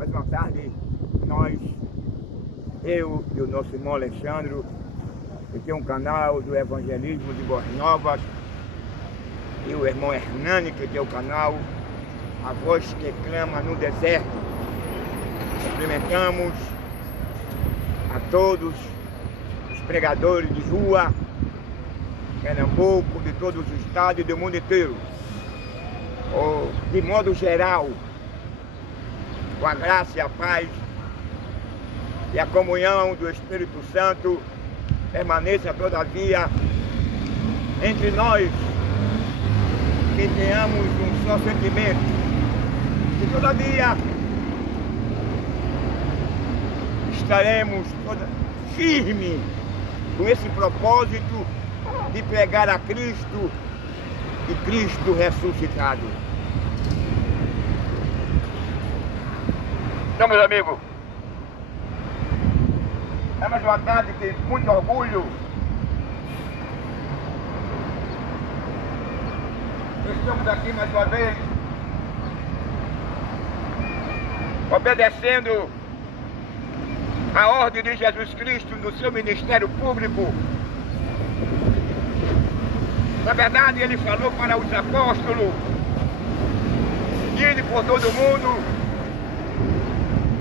Mais uma tarde, nós, eu e o nosso irmão Alexandre, que tem um canal do Evangelismo de Boas Novas, e o irmão Hernani, que tem o canal A Voz que Clama no Deserto. Cumprimentamos a todos os pregadores de rua, Pernambuco, de todos os estados e do mundo inteiro. De modo geral, com a graça e a paz e a comunhão do Espírito Santo permaneça todavia entre nós, que tenhamos um só sentimento, e todavia estaremos firmes com esse propósito de pregar a Cristo e Cristo ressuscitado. Então, meus amigos, é mais uma tarde de muito orgulho. Estamos aqui mais uma vez, obedecendo a ordem de Jesus Cristo no seu ministério público. Na verdade, ele falou para os apóstolos irem por todo mundo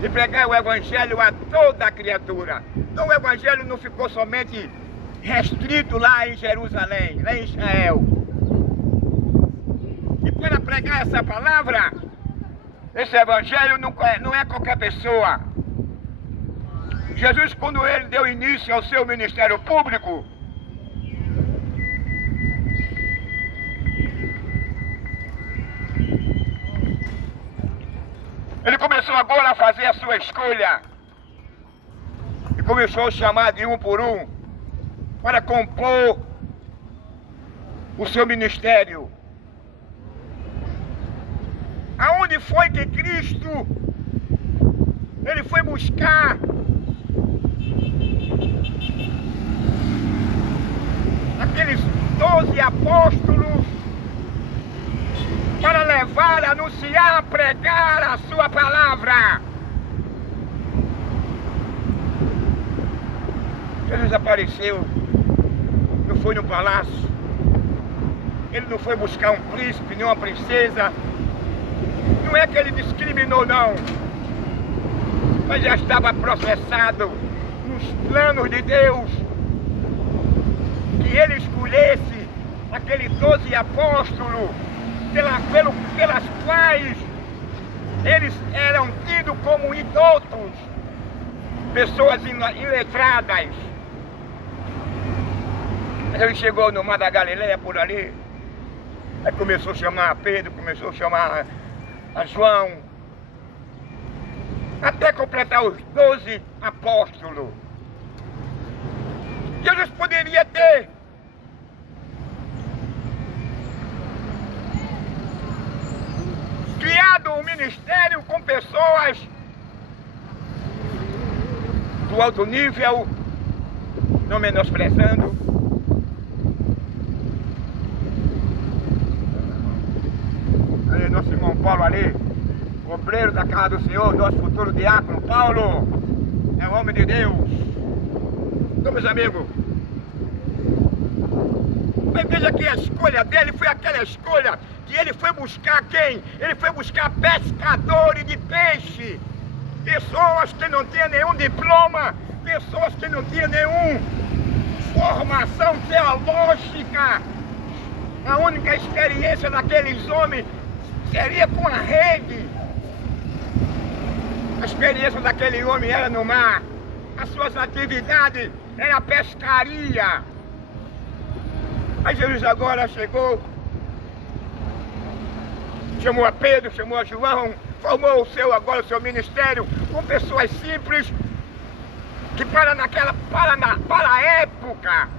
e pregar o Evangelho a toda a criatura. Então o Evangelho não ficou somente restrito lá em Jerusalém, lá em Israel. E para pregar essa palavra, esse Evangelho não é qualquer pessoa. Jesus, quando ele deu início ao seu ministério público, ele começou agora a fazer a sua escolha e começou a chamar de um por um para compor o seu ministério. Aonde foi que Cristo ele foi buscar aqueles 12 apóstolos para levar, anunciar, pregar a sua palavra? Jesus apareceu, não foi no palácio, ele não foi buscar um príncipe, nem uma princesa, não é que ele discriminou não, mas já estava processado nos planos de Deus, que ele escolhesse aqueles 12 apóstolos, pelas quais eles eram tidos como idotos, pessoas iletradas. Ele chegou no Mar da Galileia por ali, aí começou a chamar a Pedro, começou a chamar a João, até completar os 12 apóstolos. Jesus poderia ter criado um ministério com pessoas do alto nível, não menosprezando. Ali, nosso irmão Paulo ali, obreiro da casa do Senhor, nosso futuro diácono Paulo, é um homem de Deus. Então, meus amigos, mas veja que a escolha dele foi aquela escolha que ele foi buscar quem? Ele foi buscar pescadores de peixe, pessoas que não tinham nenhum diploma, pessoas que não tinham nenhuma formação teológica. A única experiência daqueles homens seria com a rede. A experiência daquele homem era no mar, as suas atividades era a pescaria. Aí Jesus agora chegou, chamou a Pedro, chamou a João, formou agora o seu ministério com pessoas simples, que para a época,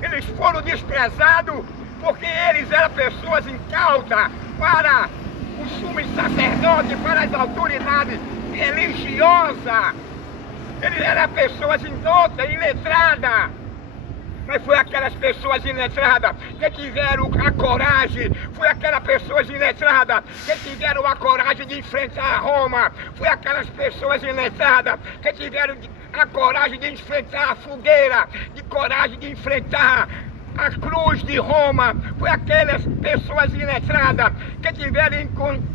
eles foram desprezados, porque eles eram pessoas incautas para os sumos sacerdotes, para as autoridades religiosas. Eles eram pessoas indotas, iletradas. Mas foi aquelas pessoas iletradas que tiveram a coragem, foi aquelas pessoas iletradas que tiveram a coragem de enfrentar Roma, foi aquelas pessoas iletradas que tiveram a coragem de enfrentar a fogueira, de coragem de enfrentar a cruz de Roma, foi aquelas pessoas iletradas que tiveram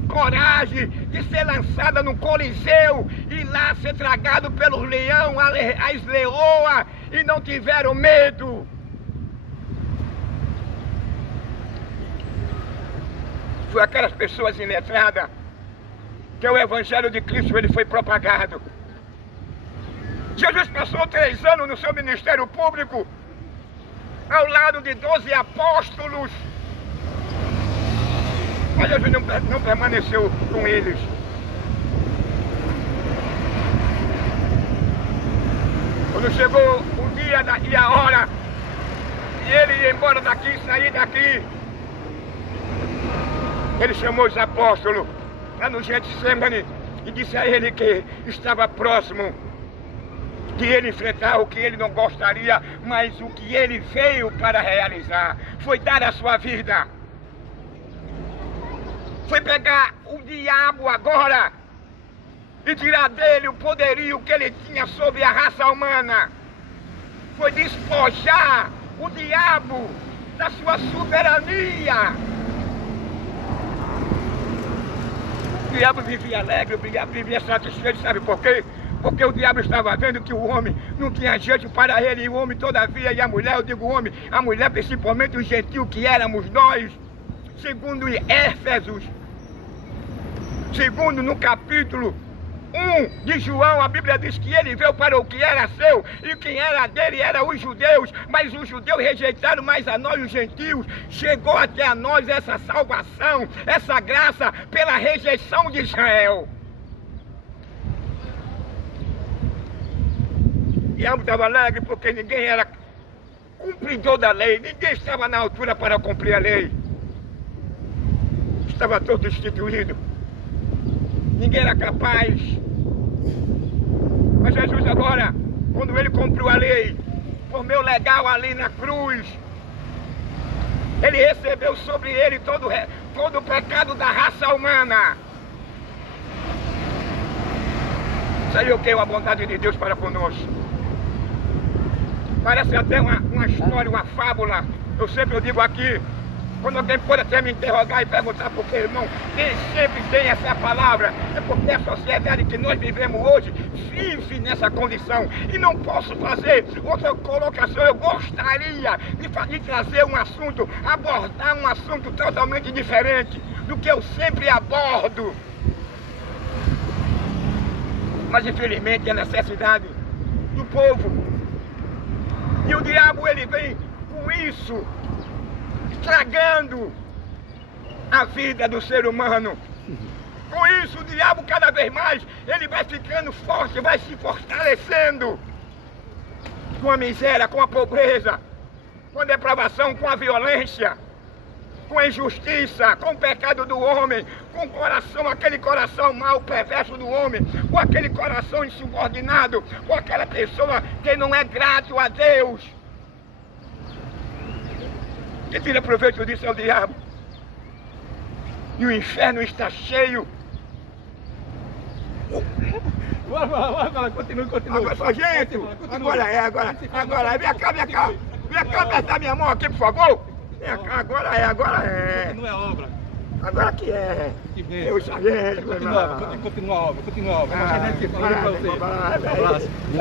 coragem de ser lançada no Coliseu e lá ser tragado pelos leão, as leoas, e não tiveram medo. Foi aquelas pessoas iletradas que o Evangelho de Cristo ele foi propagado. Jesus passou 3 anos no seu ministério público ao lado de 12 apóstolos, mas Jesus não permaneceu com eles. Quando chegou o dia e a hora, e ele ia embora daqui, sair daqui, ele chamou os apóstolos lá no Getsemane e disse a ele que estava próximo de ele enfrentar o que ele não gostaria, mas o que ele veio para realizar foi dar a sua vida. Foi pegar o diabo agora e tirar dele o poderio que ele tinha sobre a raça humana. Foi despojar o diabo da sua soberania. O diabo vivia alegre, vivia satisfeito, sabe por quê? Porque o diabo estava vendo que o homem não tinha jeito para ele, e o homem todavia, e a mulher, eu digo homem, a mulher principalmente o gentil que éramos nós, segundo Éfesos, segundo no capítulo 1 de João, a Bíblia diz que ele veio para o que era seu, e quem era dele era os judeus, mas os judeus rejeitaram, mas a nós os gentios, chegou até a nós essa salvação, essa graça pela rejeição de Israel. O diabo estava alegre porque ninguém era cumpridor da lei, ninguém estava na altura para cumprir a lei. Estava todo instituído, ninguém era capaz. Mas Jesus agora, quando ele cumpriu a lei, por meu legal ali na cruz, ele recebeu sobre ele todo o pecado da raça humana. Saiu o que? A bondade de Deus para conosco. Parece até uma história, uma fábula. Eu sempre digo aqui, quando alguém pode até me interrogar e perguntar por que, irmão, nem sempre tem essa palavra. É porque a sociedade que nós vivemos hoje vive nessa condição. E não posso fazer outra colocação. Eu gostaria de trazer um assunto, abordar um assunto totalmente diferente do que eu sempre abordo. Mas infelizmente é necessidade do povo. E o diabo ele vem com isso, estragando a vida do ser humano. Com isso o diabo cada vez mais, ele vai ficando forte, vai se fortalecendo. Com a miséria, com a pobreza, com a depravação, com a violência, com a injustiça, com o pecado do homem, com o coração, aquele coração mau, perverso do homem, com aquele coração insubordinado, com aquela pessoa que não é grato a Deus. Que tira proveito disso é o diabo. E o inferno está cheio. Continua. Agora, sargento, agora é. Vem cá apertar minha mão aqui, por favor. Agora é. Continua a obra. Agora que é. Eu, sargento. Continua a obra.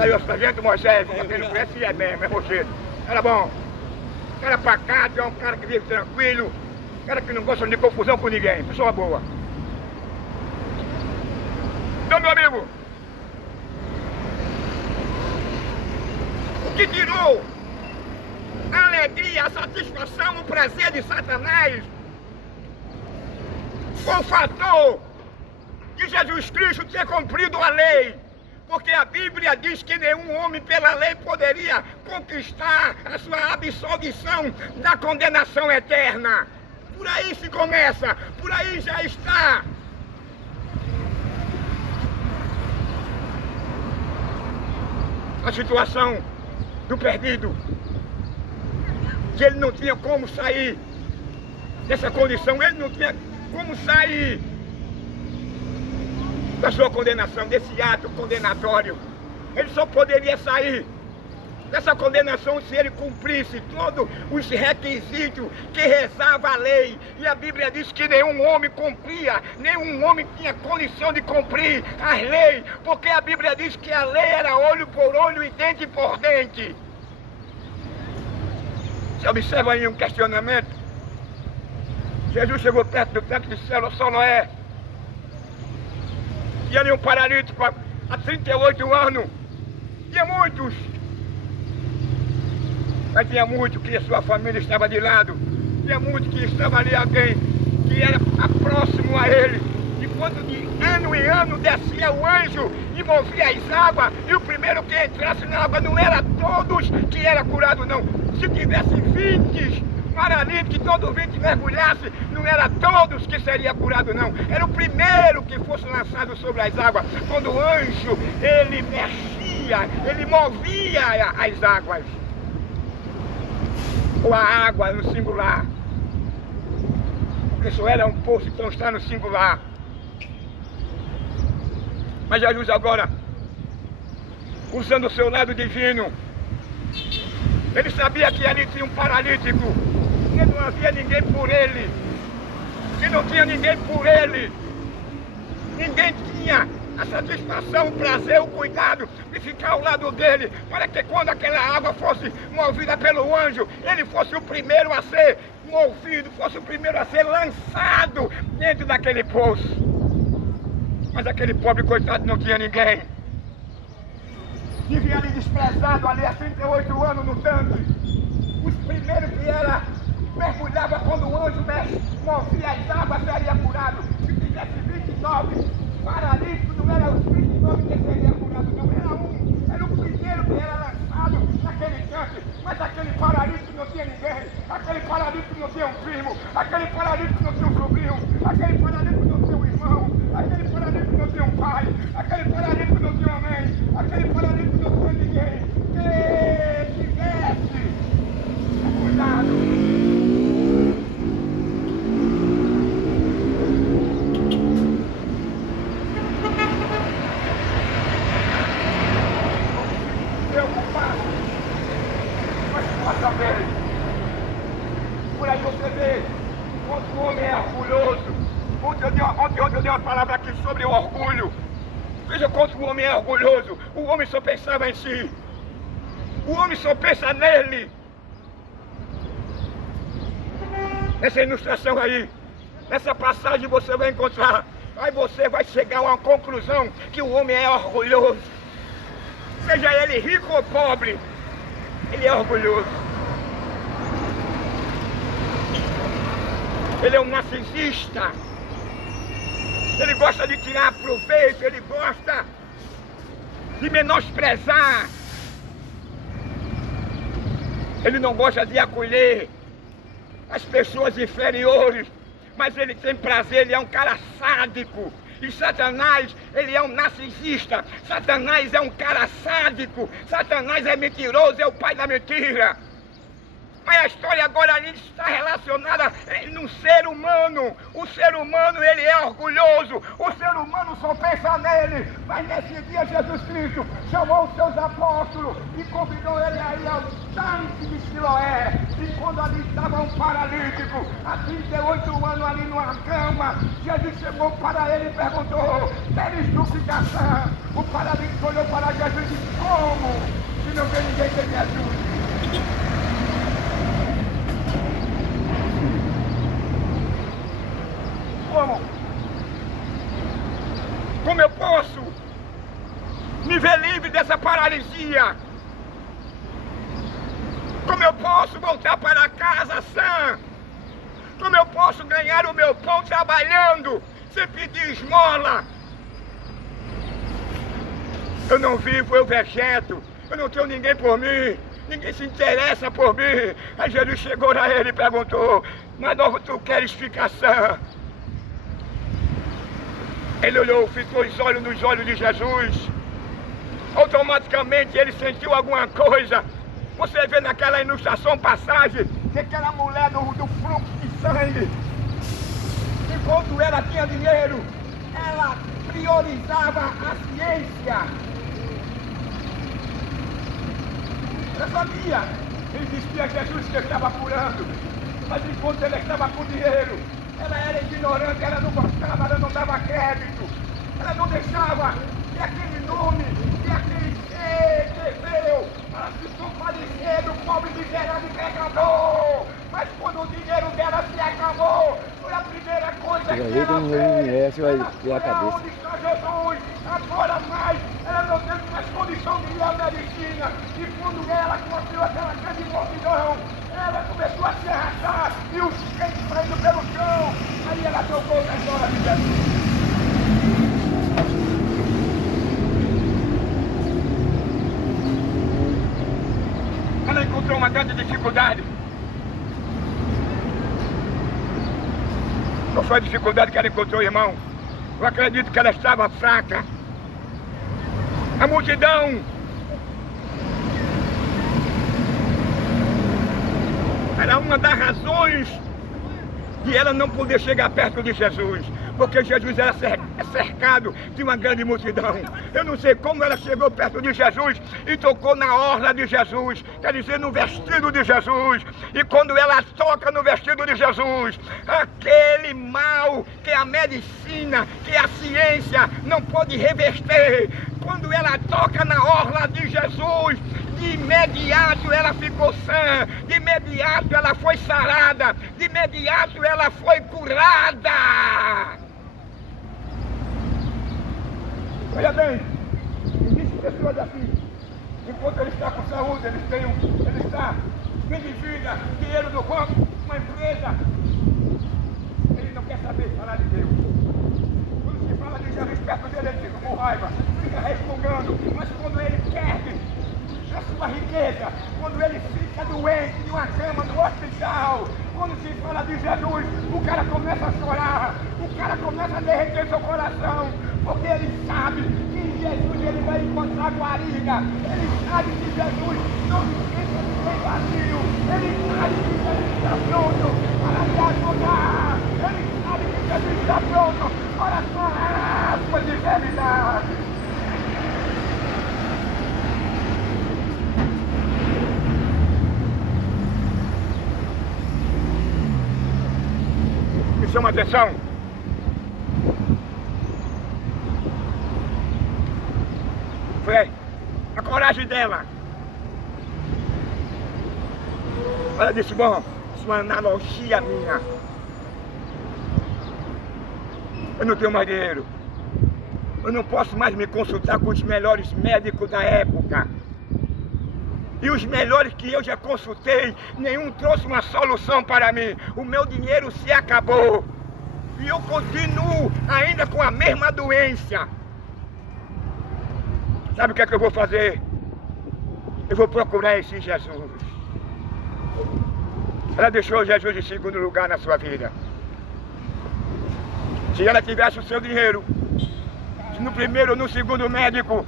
Aí o sargento Moisés, pra quem não conhece, é mesmo, é você. Cara bom. Cara pacato, é um cara que vive tranquilo. Cara que não gosta de confusão com ninguém. Pessoa boa. Então, meu amigo, o que tirou a alegria, a satisfação, o prazer de Satanás foi o fator de Jesus Cristo ter cumprido a lei. Porque a Bíblia diz que nenhum homem pela lei poderia conquistar a sua absolvição da condenação eterna. Por aí se começa, por aí já está. A situação do perdido. que ele não tinha como sair dessa condição, ele não tinha como sair da sua condenação, desse ato condenatório. Ele só poderia sair dessa condenação se ele cumprisse todos os requisitos que rezava a lei. E a Bíblia diz que nenhum homem cumpria, nenhum homem tinha condição de cumprir as leis, porque a Bíblia diz que a lei era olho por olho e dente por dente. Você observa aí um questionamento? Jesus chegou perto do teto de Siloé, e ali um paralítico há 38 anos. Tinha muitos, mas tinha muito que a sua família estava de lado. Tinha muito que estava ali alguém que era próximo a ele. E quando de ano em ano descia o anjo e movia as águas, e o primeiro que entrasse na água não era todos que era curado, não. Se tivesse 20 paralíticos, que todos 20 mergulhassem, não era todos que seria curado, não. Era o primeiro que fosse lançado sobre as águas. Quando o anjo, ele mexia, ele movia as águas. Ou a água no singular. Porque só era um poço, então está no singular. Mas Jesus agora, usando o seu lado divino, ele sabia que ali tinha um paralítico, que não havia ninguém por ele, que não tinha ninguém por ele, ninguém tinha a satisfação, o prazer, o cuidado de ficar ao lado dele, para que quando aquela água fosse movida pelo anjo, ele fosse o primeiro a ser movido, fosse o primeiro a ser lançado dentro daquele poço. Mas aquele pobre coitado não tinha ninguém. Vivia ali desprezado, ali há 38 anos no tanque. Os primeiros que era mergulhava quando o anjo movia as águas, seria curado. Se tivesse 29 paralíticos, não era os 29 que seria curado, não. Era um. Era o primeiro que era lançado naquele tanque. Mas aquele paralítico não tinha ninguém. Aquele paralítico não tinha um primo. Aquele paralítico não tinha um sobrinho. Aquele paralítico não tinha um irmão. Aquele paralítico não tinha um pai. Aquele paralítico não tinha uma mãe. Aquele paralítico não tinha ninguém. Que tivesse cuidado. Preocupado com a situação dele. Por aí você vê quanto o homem é orgulhoso. Ontem eu dei uma palavra aqui sobre o orgulho. Veja quanto o homem é orgulhoso. O homem só pensava em si. O homem só pensa nele. Nessa ilustração aí, nessa passagem você vai encontrar. Aí você vai chegar a uma conclusão que o homem é orgulhoso. Seja ele rico ou pobre, ele é orgulhoso. Ele é um narcisista. Ele gosta de tirar proveito, ele gosta de menosprezar. Ele não gosta de acolher as pessoas inferiores, mas ele tem prazer, ele é um cara sádico. E Satanás, ele é um narcisista. Satanás é um cara sádico. Satanás é mentiroso, é o pai da mentira. Mas a história agora ali está relacionada no ser humano. O ser humano, ele é orgulhoso. O ser humano só pensa nele. Mas nesse dia Jesus Cristo chamou os seus apóstolos e convidou ele aí ao tanque de Siloé. E quando ali estava um paralítico, há 38 anos ali numa cama, Jesus chegou para ele e perguntou: queres tu ficar sã? O paralítico olhou para Jesus e disse: como? Se não tem ninguém que me ajude. Como eu posso me ver livre dessa paralisia? Como eu posso voltar para casa sã? Como eu posso ganhar o meu pão trabalhando, sem pedir esmola? Eu não vivo, eu vegeto. Eu não tenho ninguém por mim. Ninguém se interessa por mim. Aí Jesus chegou a ele e perguntou: mas tu queres ficar sã? Ele olhou, fitou os olhos nos olhos de Jesus. Automaticamente ele sentiu alguma coisa. Você vê naquela ilustração, passagem, que aquela mulher do fluxo de sangue, enquanto ela tinha dinheiro, ela priorizava a ciência. Ela sabia que existia Jesus que estava curando, mas enquanto ela estava com dinheiro, ela era ignorante, ela não gostava, ela não dava crédito, ela não deixava que aquele nome, que aquele ser que veio para se compadecer do pobre miserável e pecador. Mas quando o dinheiro dela se acabou, foi a primeira coisa que ela fez. Ela foi aonde está Jesus, agora mais, ela não teve mais condição de ir à medicina. E quando ela conseguiu aquela grande multidão, ela começou a se arrastar e os crentes saindo pelo chão. Aí ela tocou na história de Jesus. Ela encontrou uma grande dificuldade. Qual foi a dificuldade que ela encontrou, irmão? Eu acredito que ela estava fraca. A multidão era uma das razões de ela não poder chegar perto de Jesus, porque Jesus era cercado de uma grande multidão. Eu não sei como ela chegou perto de Jesus e tocou na orla de Jesus, quer dizer, no vestido de Jesus. E quando ela toca no vestido de Jesus, aquele mal que a medicina, que a ciência não pode reverter, quando ela toca na orla de Jesus, de imediato ela ficou sã, de imediato ela foi sarada, de imediato ela foi curada. Olha bem, existem pessoas assim, enquanto ele está com saúde, ele está bem de vida, dinheiro no banco, uma empresa, ele não quer saber falar de Deus. Quando se fala de Jesus perto dele, ele fica com raiva, fica resmungando, mas quando ele perde a sua riqueza, quando ele fica doente em uma cama no hospital, quando se fala de Jesus, o cara começa a chorar, o cara começa a derreter seu coração, porque ele sabe que em Jesus ele vai encontrar guarida, ele sabe que Jesus não fica de bem vazio, ele sabe que Jesus está pronto para te ajudar, ele sabe que Jesus está pronto para a sua asma de enfermidade. Chama atenção. Foi a coragem dela. Ela disse, bom, isso é uma analogia minha. Eu não tenho mais dinheiro. Eu não posso mais me consultar com os melhores médicos da época. E os melhores que eu já consultei, nenhum trouxe uma solução para mim. O meu dinheiro se acabou. E eu continuo ainda com a mesma doença. Sabe o que é que eu vou fazer? Eu vou procurar esse Jesus. Ela deixou Jesus em segundo lugar na sua vida. Se ela tivesse o seu dinheiro, se no primeiro ou no segundo médico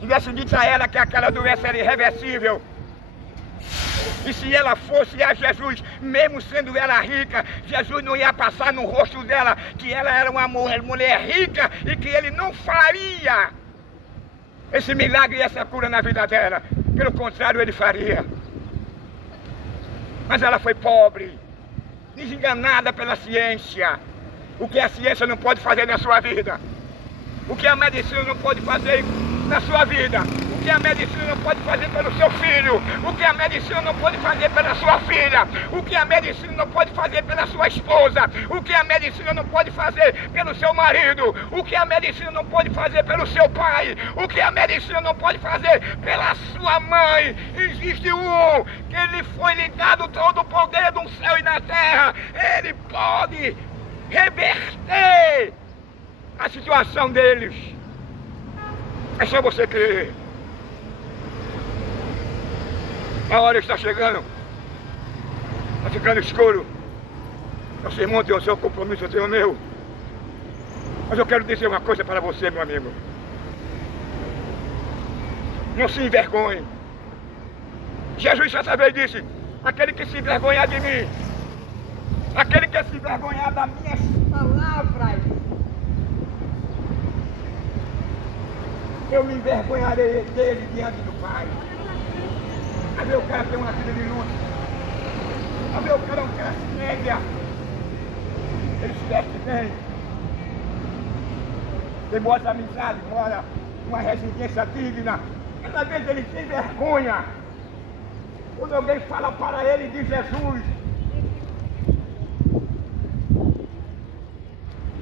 tivesse dito a ela que aquela doença era irreversível, e se ela fosse a Jesus, mesmo sendo ela rica, Jesus não ia passar no rosto dela que ela era uma mulher rica e que ele não faria esse milagre e essa cura na vida dela. Pelo contrário, ele faria. Mas ela foi pobre, desenganada pela ciência. O que a ciência não pode fazer na sua vida, o que a medicina não pode fazer na sua vida, o que a medicina não pode fazer pelo seu filho, o que a medicina não pode fazer pela sua filha, o que a medicina não pode fazer pela sua esposa, o que a medicina não pode fazer pelo seu marido, o que a medicina não pode fazer pelo seu pai, o que a medicina não pode fazer pela sua mãe. Existe um que ele foi lhe dado todo o poder do céu e na terra, ele pode reverter a situação deles. É só você crer. A hora está chegando. Está ficando escuro. Nosso irmão tem o seu compromisso, eu tenho o meu. Mas eu quero dizer uma coisa para você, meu amigo. Não se envergonhe. Jesus certa vez disse, aquele que se envergonhar de mim, aquele que se envergonhar das minhas palavras, eu me envergonharei dele diante do Pai. Às vezes o cara tem uma vida de luta, às vezes o cara é um cara média, ele se veste bem, tem boas amizades, mora numa residência digna, mas às vezes ele tem vergonha quando alguém fala para ele de Jesus.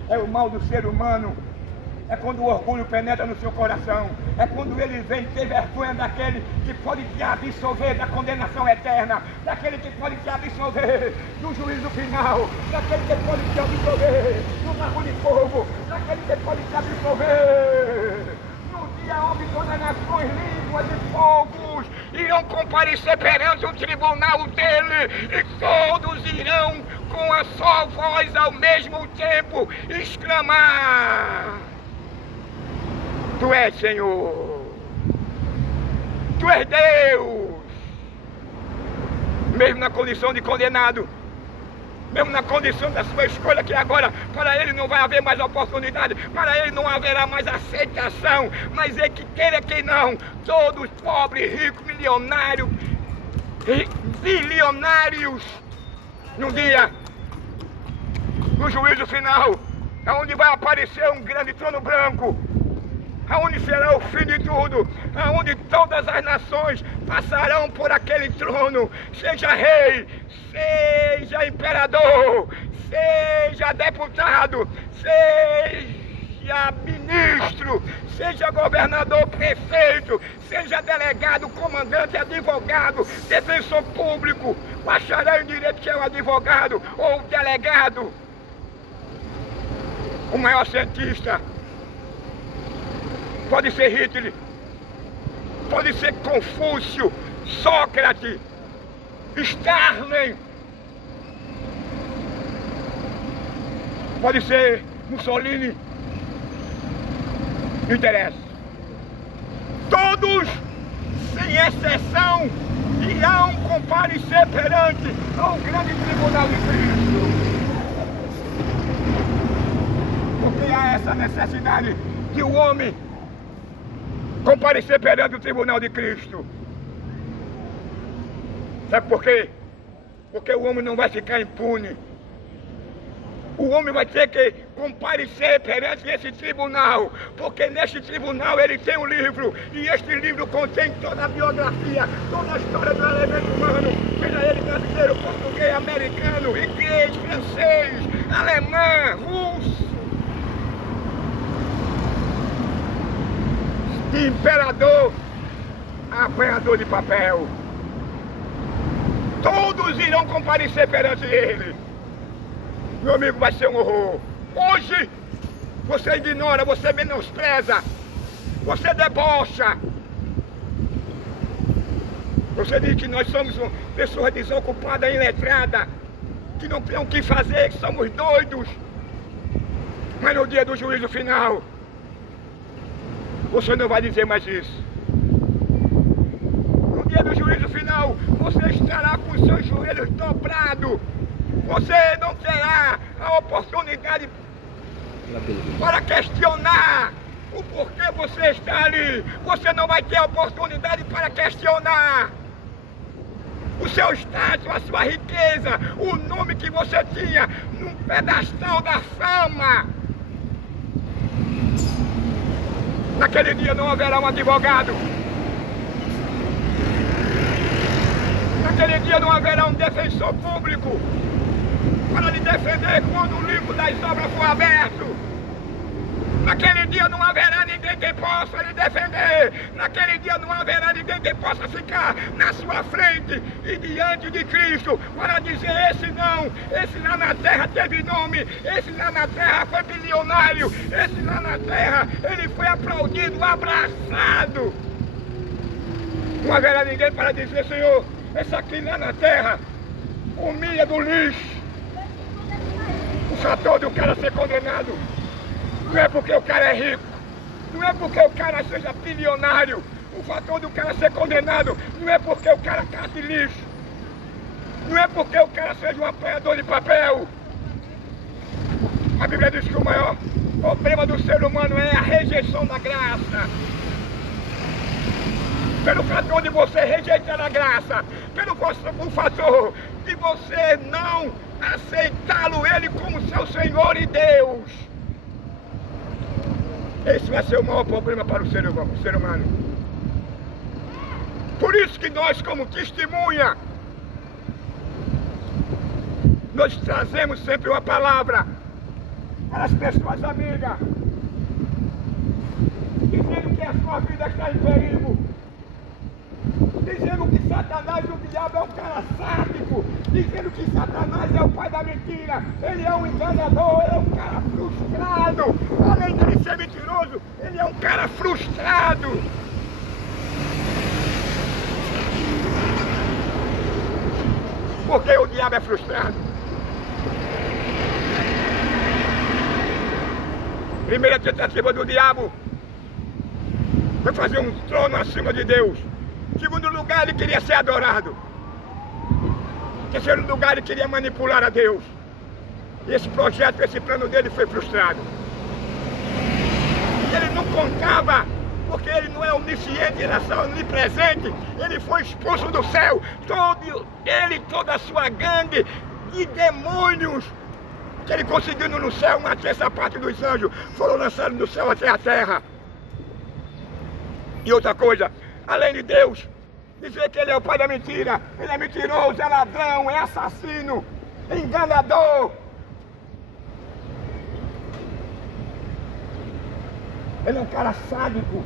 É o mal do ser humano. É quando o orgulho penetra no seu coração. É quando ele vem ter vergonha daquele que pode te absolver da condenação eterna, daquele que pode te absolver do juízo final, daquele que pode te absolver do lago de fogo, daquele que pode te absolver no dia onde todas as nações, línguas e povos irão comparecer perante o tribunal dele, e todos irão com a só voz ao mesmo tempo exclamar: Tu és Senhor, Tu és Deus. Mesmo na condição de condenado, mesmo na condição da sua escolha, que agora para ele não vai haver mais oportunidade, para ele não haverá mais aceitação, mas é que queira que não, todos pobres, ricos, milionários, bilionários, num dia, no juízo final, onde vai aparecer um grande trono branco, aonde será o fim de tudo, aonde todas as nações passarão por aquele trono, seja rei, seja imperador, seja deputado, seja ministro, seja governador, prefeito, seja delegado, comandante, advogado, defensor público, bacharel em direito, que é o advogado ou o delegado, o maior cientista. Pode ser Hitler, pode ser Confúcio, Sócrates, Stalin, pode ser Mussolini, não interessa. Todos, sem exceção, irão comparecer perante ao grande tribunal de Cristo. Porque há essa necessidade de o homem comparecer perante o tribunal de Cristo. Sabe por quê? Porque o homem não vai ficar impune. O homem vai ter que comparecer perante esse tribunal, porque neste tribunal ele tem um livro, e este livro contém toda a biografia, toda a história do elemento humano, seja ele brasileiro, português, americano, inglês, francês, alemão, russo, de imperador a apanhador de papel. Todos irão comparecer perante ele. Meu amigo, vai ser um horror. Hoje você ignora, você menospreza, você debocha. Você diz que nós somos pessoas desocupadas, iletradas, que não tem o que fazer, que somos doidos. Mas no dia do juízo final, você não vai dizer mais isso. No dia do juízo final, você estará com os seus joelhos dobrados. Você não terá a oportunidade para questionar o porquê você está ali. Você não vai ter a oportunidade para questionar o seu status, a sua riqueza, o nome que você tinha num pedestal da fama. Naquele dia não haverá um advogado. Naquele dia não haverá um defensor público para lhe defender quando o livro das obras for aberto. Naquele dia não haverá ninguém que possa lhe defender. Naquele dia não haverá ninguém que possa ficar na sua frente e diante de Cristo para dizer: esse não, esse lá na terra teve nome, esse lá na terra foi bilionário, esse lá na terra ele foi aplaudido, abraçado. Não haverá ninguém para dizer: Senhor, esse aqui lá na terra comia do lixo. O fator do cara ser condenado não é porque o cara é rico, não é porque o cara seja bilionário. O fator do cara ser condenado não é porque o cara cata lixo. Não é porque o cara seja um apanhador de papel. A Bíblia diz que o maior problema do ser humano é a rejeição da graça. Pelo fator de você rejeitar a graça, pelo fator de você não aceitá-lo ele como seu Senhor e Deus. Esse vai ser o maior problema para o ser humano. Por isso que nós, como testemunha, nós trazemos sempre uma palavra para as pessoas amigas, dizendo que a sua vida está em perigo, dizendo que Satanás, o diabo, é um cara sádico, dizendo que Satanás é o pai da mentira, ele é um enganador, ele é um cara frustrado, além de ele ser mentiroso, ele é um cara frustrado. Por que o diabo é frustrado? Primeira tentativa do diabo foi fazer um trono acima de Deus. Segundo lugar, ele queria ser adorado. Terceiro lugar, ele queria manipular a Deus. E esse projeto, esse plano dele foi frustrado. Ele não contava, porque ele não é onisciente, ele é só onipresente. Ele foi expulso do céu. Toda a sua gangue de demônios que ele conseguiu no céu, uma terça parte dos anjos foram lançados do céu até a terra. E outra coisa, além de Deus dizer que ele é o pai da mentira, ele é mentiroso, é ladrão, é assassino, é enganador. Ele é um cara sádico.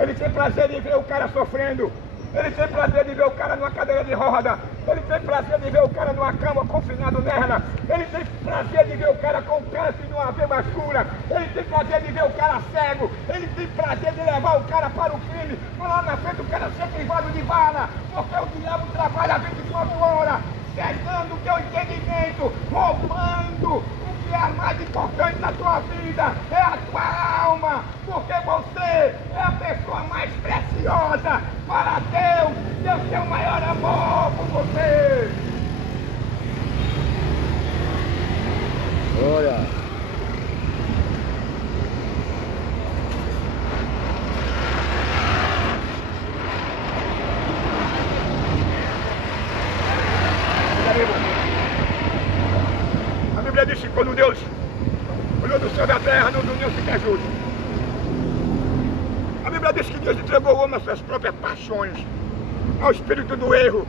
Ele tem prazer de ver o cara sofrendo. Ele tem prazer de ver o cara numa cadeira de roda. Ele tem prazer de ver o cara numa cama confinado nela. Ele tem prazer de ver o cara com câncer numa veia mais cura. Ele tem prazer de ver o cara cego. Ele tem prazer de levar o cara para o crime. Lá na frente o cara ser privado de bala. Porque o diabo trabalha 24 horas, cegando o teu entendimento, roubando. O que é mais importante na tua vida é a tua alma, porque você é a pessoa mais preciosa para Deus. Deus tem o maior amor por você. Olha. A Bíblia diz que quando Deus olhou do céu da terra, não dormiu sequer justo. A Bíblia diz que Deus entregou o homem às suas próprias paixões, ao espírito do erro.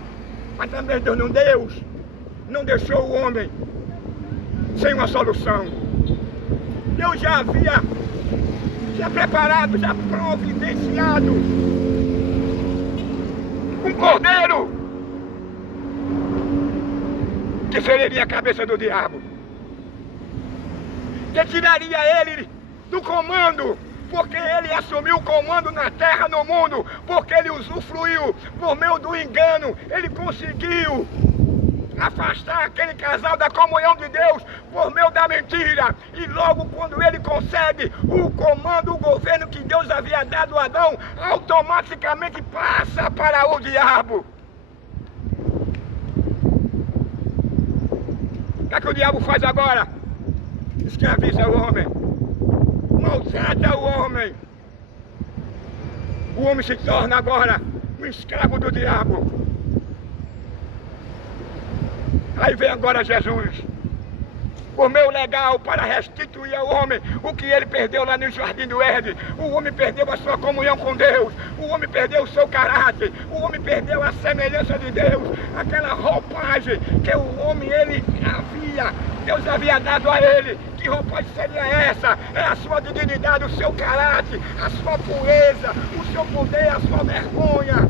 Mas também Deus não deixou o homem sem uma solução. Deus já havia preparado, já providenciado um cordeiro que feriria a cabeça do diabo, que tiraria ele do comando, porque ele assumiu o comando na terra, no mundo, porque ele usufruiu por meio do engano, ele conseguiu afastar aquele casal da comunhão de Deus por meio da mentira. E logo quando ele consegue o comando, o governo que Deus havia dado a Adão, automaticamente passa para o diabo. O que é que o diabo faz agora? Escraviza o homem, maltrata o homem. O homem se torna agora um escravo do diabo. Aí vem agora Jesus, por meio legal, para restituir ao homem o que ele perdeu lá no Jardim do Éden. O homem perdeu a sua comunhão com Deus, o homem perdeu o seu caráter, o homem perdeu a semelhança de Deus, aquela roupagem que o homem Deus havia dado a ele. Que roupagem seria essa? É a sua dignidade, o seu caráter, a sua pureza, o seu poder, a sua vergonha.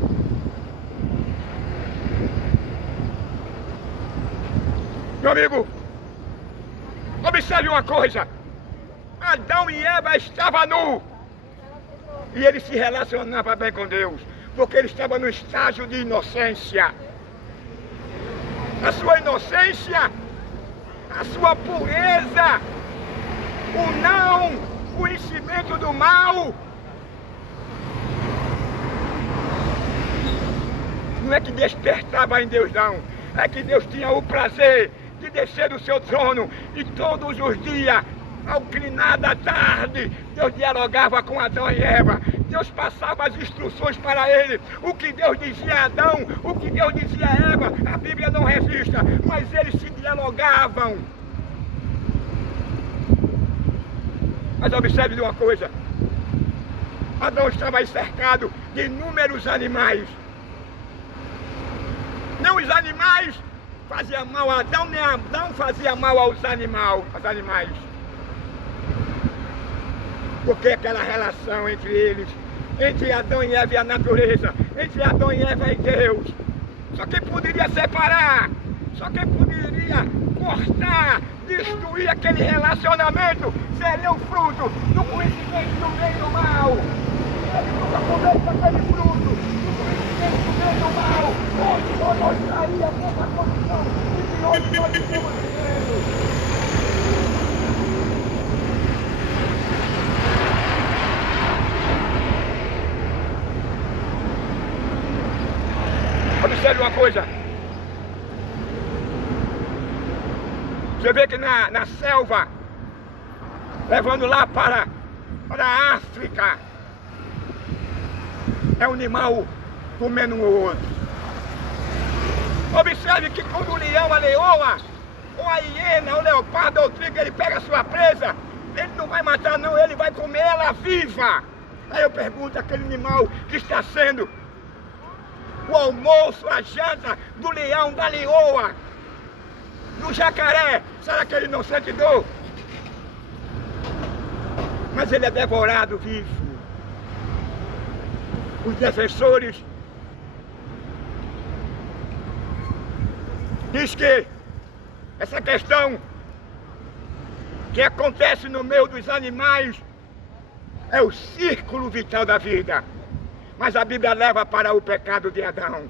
Meu amigo, observe uma coisa. Adão e Eva estavam nus. E ele se relacionava bem com Deus, porque ele estava no estágio de inocência. A sua inocência, a sua pureza, o não conhecimento do mal, não é que despertava em Deus, não. é que Deus tinha o prazer de descer do seu trono e todos os dias, ao clinar da tarde, Deus dialogava com Adão e Eva. Deus passava as instruções para ele. O que Deus dizia a Adão, o que Deus dizia a Eva, a Bíblia não registra, mas eles se dialogavam. Mas observe uma coisa. Adão estava cercado de inúmeros animais. Nem os animais faziam mal a Adão, nem Adão fazia mal aos animais. Porque aquela relação entre eles, entre Adão e Eva e a natureza, entre Adão e Eva e Deus, só quem poderia separar, só quem poderia cortar, destruir aquele relacionamento, seria o fruto do conhecimento do bem e do mal. Ele nunca comesse aquele fruto do conhecimento do bem e do mal. Hoje nós estaria nessa condição de que hoje nós estamos vivendo. Observe uma coisa. Você vê que na selva, levando lá para a África, é um animal comendo um outro. Observe que quando o leão, a leoa, ou a hiena, o leopardo ou o tigre, ele pega a sua presa, ele não vai matar não, ele vai comer ela viva. Aí eu pergunto, aquele animal que está sendo o almoço, a janta do leão, da leoa, do jacaré, será que ele não sente dor? Mas ele é devorado vivo. Os defensores diz que essa questão que acontece no meio dos animais é o círculo vital da vida. Mas a Bíblia leva para o pecado de Adão.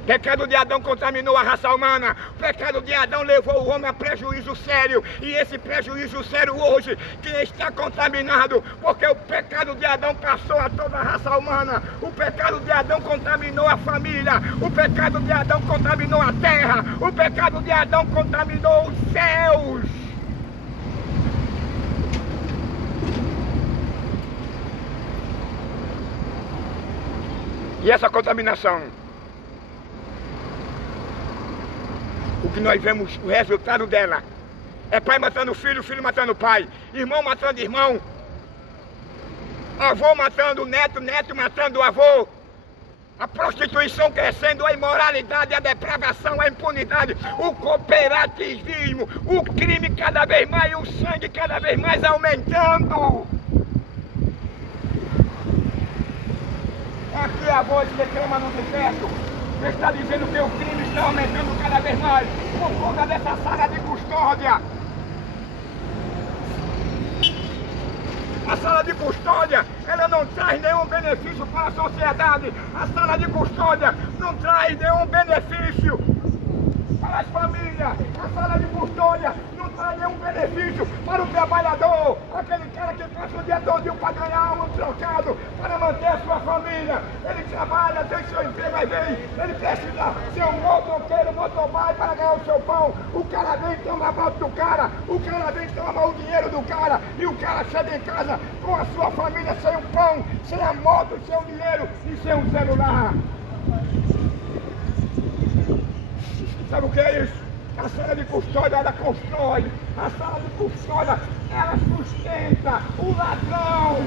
O pecado de Adão contaminou a raça humana. O pecado de Adão levou o homem a prejuízo sério. E esse prejuízo sério hoje, que está contaminado, porque o pecado de Adão passou a toda a raça humana. O pecado de Adão contaminou a família. O pecado de Adão contaminou a terra. O pecado de Adão contaminou os céus. E essa contaminação, o que nós vemos, o resultado dela, é pai matando filho, filho matando pai, irmão matando irmão, avô matando neto, neto matando avô, a prostituição crescendo, a imoralidade, a depravação, a impunidade, o cooperativismo, o crime cada vez mais e o sangue cada vez mais aumentando. Aqui a voz que clama no deserto está dizendo que o crime está aumentando cada vez mais por conta dessa sala de custódia. A sala de custódia, ela não traz nenhum benefício para a sociedade. A sala de custódia não traz nenhum benefício para as famílias. A sala de custódia não traz nenhum benefício para o trabalhador, aquele cara que passa o dia todo para ganhar um trocado, para manter a sua família. Ele trabalha, tem seu emprego, aí vem, ele precisa ser um motoqueiro, motoboy para ganhar o seu pão. O cara vem, toma a moto do cara, o cara vem, toma o dinheiro do cara, e o cara chega em casa com a sua família sem um pão, sem a moto, sem o dinheiro e sem um celular. Sabe o que é isso? A sala de custódia, ela constrói. A sala de custódia, ela sustenta o ladrão.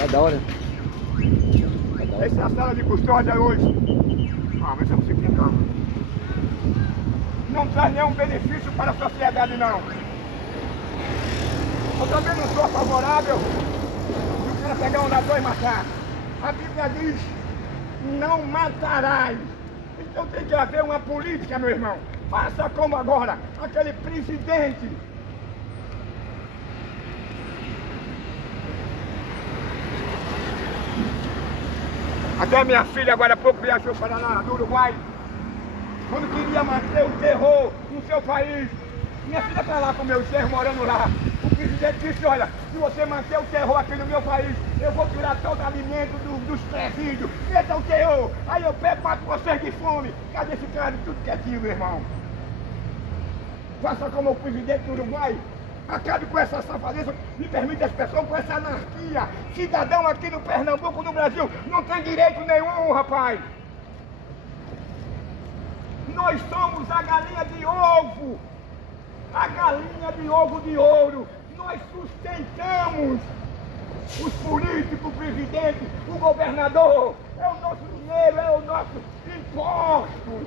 É da hora. Essa é a sala de custódia hoje. Mas eu não sei explicar. Não traz nenhum benefício para a sociedade, não. Eu também não sou favorável de o cara pegar um ladrão e matar. A Bíblia diz, não matarás. Então tem que haver uma política, meu irmão. Faça como agora, aquele presidente. Até minha filha agora há pouco viajou para lá, no Uruguai, quando queria manter o terror no seu país. Minha filha está lá com meus genros morando lá. O presidente disse, olha, se você manter o terror aqui no meu país, eu vou tirar todo o alimento dos presídios. Eita o terror! Aí eu pego e mato vocês de fome. Cadê esse cara de tudo quietinho, meu irmão? Faça como o presidente do Uruguai. Acabe com essa safadeza, me permite a expressão, com essa anarquia. Cidadão aqui no Pernambuco, no Brasil, não tem direito nenhum, rapaz. Nós somos a galinha de ovo. A galinha de ovo de ouro. Nós sustentamos os políticos, o presidente, o governador. É o nosso dinheiro, é o nosso imposto.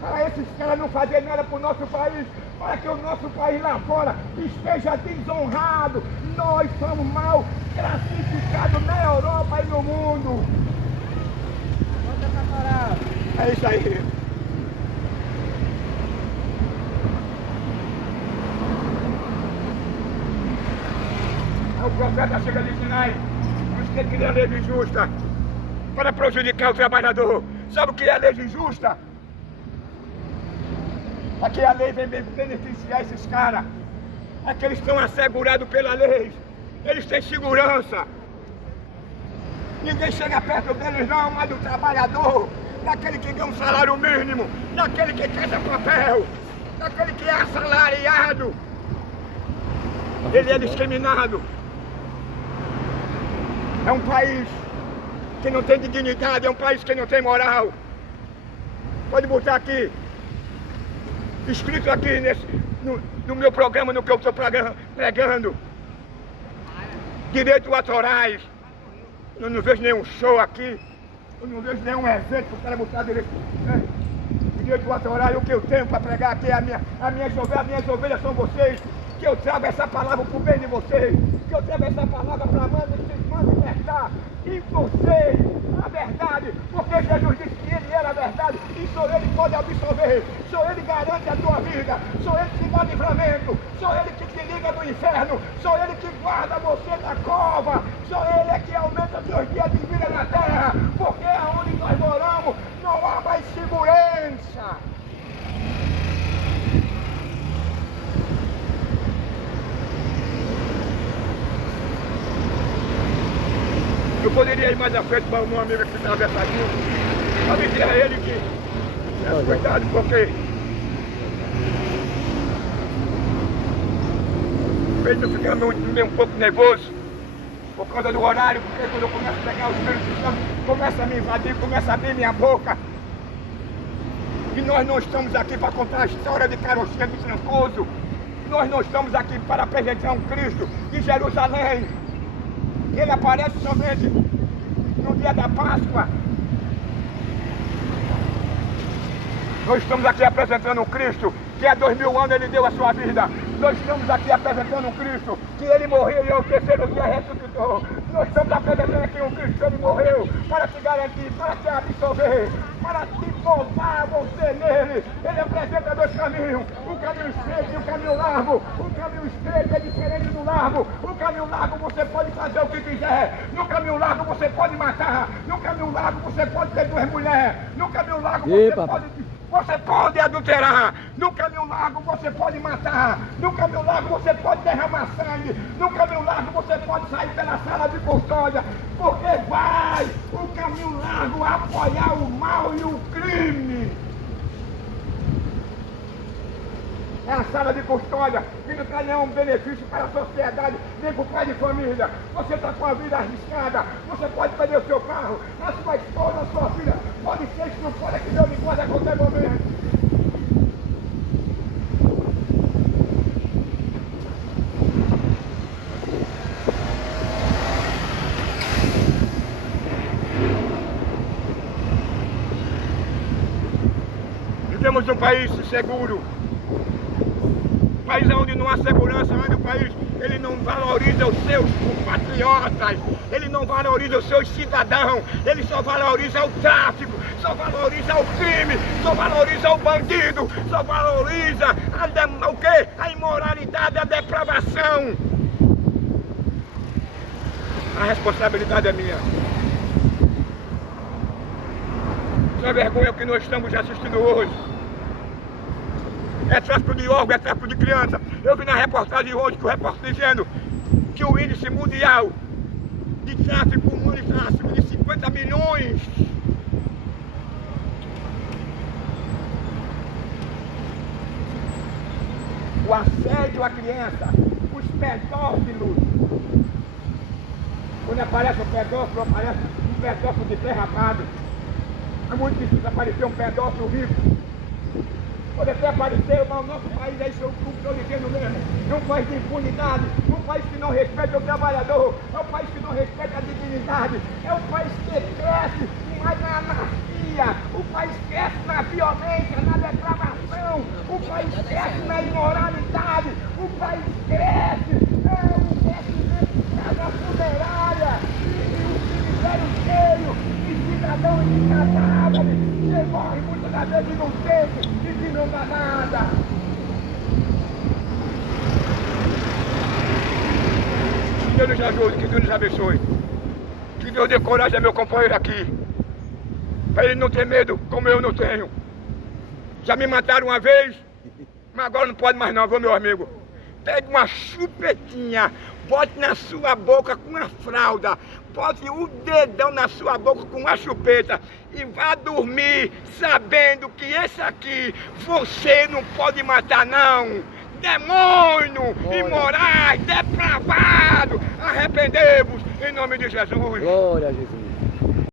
Para esses caras não fazerem nada para o nosso país, para que o nosso país lá fora esteja desonrado. Nós somos mal classificados na Europa e no mundo. É isso aí. O profeta chega de Sinai, diz que ele queria lei injusta para prejudicar o trabalhador. Sabe o que é a lei injusta? Aqui a lei vem beneficiar esses caras. Aqueles que estão assegurados pela lei. Eles têm segurança. Ninguém chega perto deles não, mas do trabalhador, daquele que ganha um salário mínimo, daquele que caça papel, daquele que é assalariado. Ele é discriminado. É um país que não tem dignidade, é um país que não tem moral. Pode botar aqui, escrito aqui no meu programa, no que eu estou pregando. Direitos autorais. Eu não vejo nenhum show aqui. Eu não vejo nenhum evento para o cara botar direito. Né? Direito autorais, o que eu tenho para pregar aqui, as minhas ovelhas são vocês. Que eu trago essa palavra para o bem de vocês. Que eu trago essa palavra para manifestar em vocês a verdade. Porque Jesus disse que Ele era a verdade e só Ele pode absolver. Só Ele garante a tua vida. Só Ele te dá livramento. Só Ele que te liga do inferno. Só Ele que guarda você da cova. Só Ele é que aumenta teus dias de vida na terra. Porque aonde nós moramos não há mais segurança. Eu poderia ir mais à frente para o meu amigo que está aversadinho, para dizer a ele que cuidado, porque ele não fica meio um pouco nervoso por causa do horário, porque quando eu começo a pegar os Espírito Santo, começa a me invadir, começa a abrir minha boca. E nós não estamos aqui para contar a história de carochinha de Trancoso. Nós não estamos aqui para apresentar um Cristo de Jerusalém. Ele aparece somente no dia da Páscoa. Nós estamos aqui apresentando um Cristo que há 2000 anos Ele deu a sua vida. Nós estamos aqui apresentando um Cristo que Ele morreu e ao terceiro dia ressuscitou. Nós estamos apresentando aqui um Cristo que Ele morreu para te garantir, para te absolver, para te formar você nele. Ele apresenta dois caminhos, o caminho estreito e o caminho largo. O caminho estreito é diferente do largo. O caminho largo você pode fazer o que quiser. No caminho largo você pode matar. No caminho largo você pode ter duas mulheres. No caminho largo você pode adulterar. No caminho largo você pode matar. No caminho largo você pode derramar sangue. No caminho largo você pode sair pela sala de custódia. Porque vai o caminho largo apoiar o mal e o crime. É a sala de custódia que não traz nenhum benefício para a sociedade, nem para o pai de família. Você está com a vida arriscada, você pode perder o seu carro, a sua esposa, a sua filha. Pode ser que não pode, que Deus me guarde a qualquer momento. Vivemos um país seguro. Um país onde não há segurança, onde o país ele não valoriza os seus compatriotas, ele não valoriza os seus cidadãos, ele só valoriza o tráfico, só valoriza o crime, só valoriza o bandido, só valoriza o quê? A imoralidade, a depravação. A responsabilidade é minha. Isso é vergonha que nós estamos assistindo hoje. é tráfico de órgãos, é tráfico de criança. Eu vi na reportagem hoje que o repórter dizendo que o índice mundial de tráfico humano está acima de 50 milhões. O assédio à criança, os pedófilos. Quando aparece um pedófilo, aparece um pedófilo de pé rapado. É muito difícil aparecer um pedófilo rico. Pode até aparecer, mas o nosso país é isso que eu estou dizendo mesmo. É um país de impunidade, um país que não respeita o trabalhador, é um país que não respeita a dignidade, é um país que cresce mas na anarquia, o país cresce na violência, na depravação, o país cresce na imoralidade, o país cresce na funerária, e o cemitério cheio de cidadãos e de cadáveres, que morrem muitas das vezes não tem e que não dá nada. Que Deus nos ajude, que Deus nos abençoe. Que Deus dê coragem a meu companheiro aqui. Para ele não ter medo, como eu não tenho. Já me mataram uma vez, mas agora não pode mais não, viu, meu amigo? Pegue uma chupetinha, bote na sua boca com uma fralda, bote o dedão na sua boca com uma chupeta e vá dormir sabendo que esse aqui você não pode matar não. Demônio, imorais, depravado, arrependemos em nome de Jesus. Glória a Jesus.